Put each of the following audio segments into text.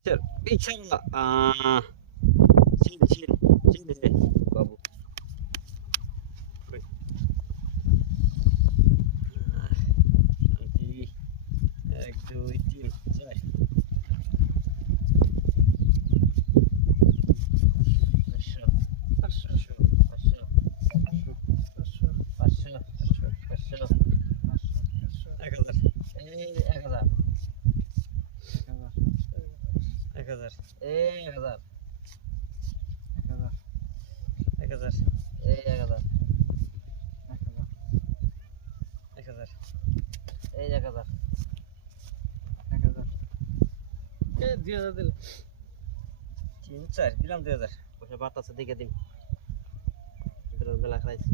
Sir, picture nga. Ah, chill, chill. Chill eh, বাবু। Wait. আহ, শান্তি। এক, দুই, এক হাজার। এই, এক হাজার। এক হাজার। এই, এক হাজার। এক হাজার। এই, এক হাজার। তিন, চার, দিলাম দুই হাজার। বসে ভাত আছে দেখে দিন। মেলা খাইছি।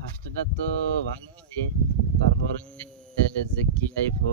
ফার্স্টটা তো ভালো তারপরে যে কি আইফো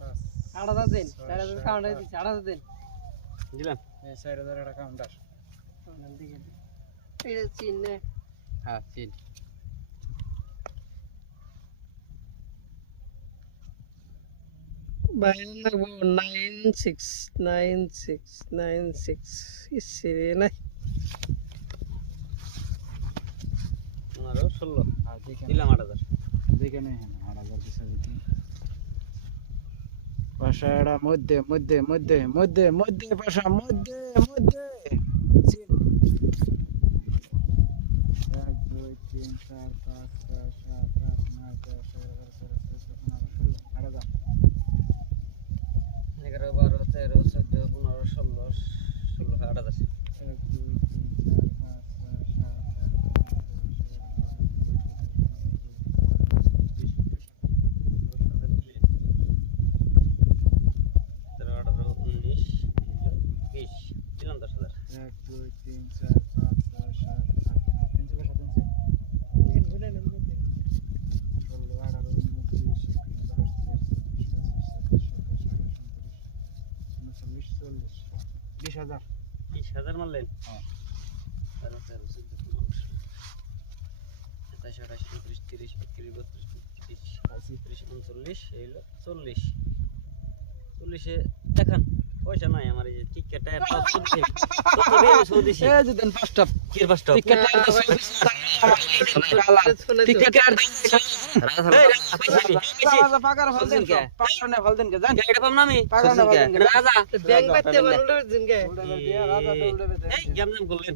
আট হাজার দিন চার হাজার কাউন্টার দিচ্ছি আট হাজার দিন দিলাম এটা হ্যাঁ nine six nine six nine six ইসিরে নাই। পনেরো ষোলো। দিলাম আট হাজার। পাশাটা মধ্যে মধ্যে মধ্যে মধ্যে মধ্যে পাশা মধ্যে মধ্যে এক দুই তিন চার পাঁচ ছয় সাত আট নয় দশ এগারো বারো তেরো চোদ্দ পনেরো ষোলো আট হাজার এগারো বারো তেরো চোদ্দ পনেরো ষোলো ষোলো আট হাজার এক দুই তিন চার পাঁচ ছয় সাত আট তেরো আঠারো উনিশ বিশ দিলাম দশ হাজার এক দুই তিন চার পাঁচ ছয় সাত আট তিনশো পাশা তিনশো ষোলো আঠারো সাতাশ উনচল্লিশ চল্লিশ। বিশ হাজার। বিশ হাজার মারলেন? হ্যাঁ। সাতাশ আঠাশ উনত্রিশ তিরিশ একত্রিশ বত্রিশ তেত্রিশ পঁয়ত্রিশ উনচল্লিশ এই হলো চল্লিশ। চল্লিশে দেখান। পয়সা নাই আমার এই যে টিকিট পাঁচ কত দিয়ে সৌদিছি এই যে দেন পাঁচটা। কির পাঁচটা? টিকিট টিকিট পাকার ফল দিন কে পাকার ফল দিন কে জান। এটা পাম না আমি? পাগল না, পাগল না। রাজা। ব্যাংক পাইতে পারল দিন গে। রাজা তো উল্টা এই গেম জাম করলেন।